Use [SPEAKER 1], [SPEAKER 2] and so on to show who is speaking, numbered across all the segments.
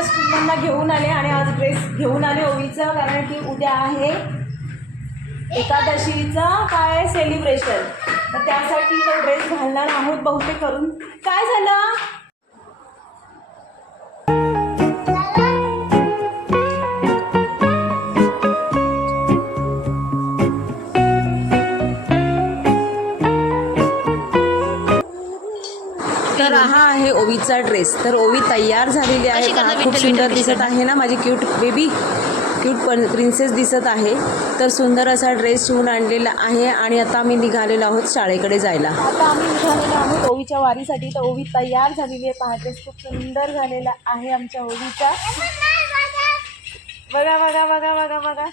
[SPEAKER 1] त्या स्कूलमधला घेऊन आले आणि आज ड्रेस घेऊन
[SPEAKER 2] आले ओवीचं कारण
[SPEAKER 1] की उद्या
[SPEAKER 2] आहे एकादशीचं काय सेलिब्रेशन तर त्यासाठी
[SPEAKER 1] तो ड्रेस घालणार आहोत बहुतेक करून. काय झालं?
[SPEAKER 3] तर हा
[SPEAKER 1] आहे ओवीचा ड्रेस तर ओवी तयार झालेली आहे. पहा, खूप सुंदर दिसत आहे ना माझी क्यूट बेबी क्यूट पण प्रिन्सेस दिसत आहे. तर सुंदर असा ड्रेस शिवून आणलेला आहे आणि आता आम्ही निघालेलो आहोत शाळेकडे जायला. आता आम्ही निघालेलो आहोत ओवीच्या वारीसाठी. तर ओवी तयार झालेली आहे. पहा ड्रेस खूप सुंदर झालेला आहे आमच्या ओवीचा. बघा बघा बघा बघा बघा.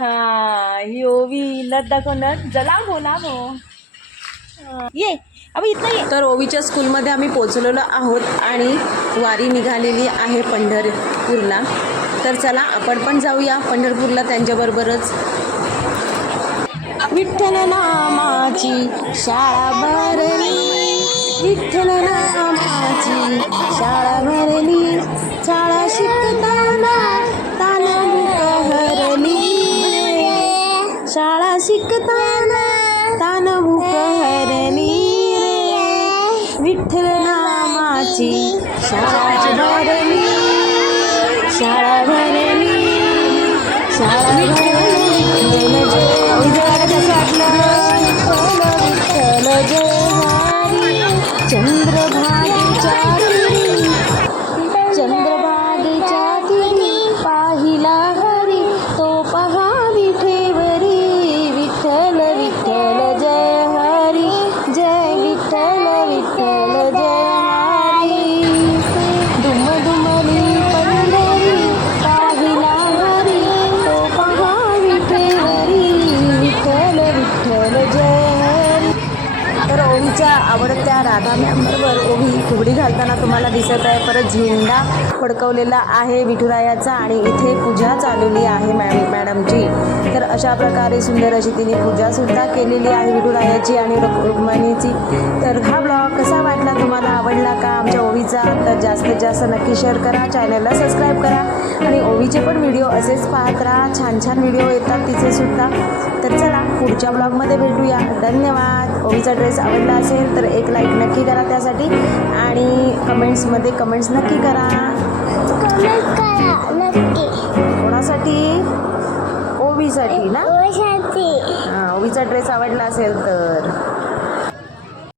[SPEAKER 1] हा. ही ओवी नथ दाखव नथ. जला अबे इथं ये. तर ओवीच्या स्कूलमध्ये आम्ही पोचलेलो आहोत आणि वारी निघालेली आहे पंढरपूरला. तर चला आपण पण जाऊया पंढरपूरला त्यांच्याबरोबरच. विठ्ठल नामाची शाळा भरली. विठ्ठल नामाची शाळा भरली. शाळा शिकताना ताना हरली. शाळा शिकताना शाळा भरली शाळा भरली विठ्ठल
[SPEAKER 4] जय
[SPEAKER 1] तर आवडत्या राधा मॅमबरोबर ओवी फुगडी घालताना तुम्हाला दिसत आहे. परत झेंडा फडकवलेला आहे विठुरायाचा आणि इथे पूजा चालवली आहे मॅम मॅडमची. तर अशा प्रकारे सुंदर अशी तिने पूजासुद्धा केलेली आहे विठुरायाची आणि रुक्मिणीची. तर हा ब्लॉग कसा वाटला तुम्हाला? आवडला का? आमच्या ओवीचा तर जास्तीत जास्त नक्की शेअर करा चॅनलला सबस्क्राईब करा आणि ओवीचे पण व्हिडिओ असेच पाहत राहा. छान छान व्हिडिओ येतात तिचे सुद्धा. तर चला पुढच्या ब्लॉगमध्ये भेटूया. धन्यवाद. ओवीचा ड्रेस आवडला असेल तर एक लाईक नक्की करा त्यासाठी. आणि कमेंट्समध्ये कमेंट्स नक्की करा. कोणासाठी? ओवीसाठी ना? हां ओवीचा ड्रेस आवडला असेल तर.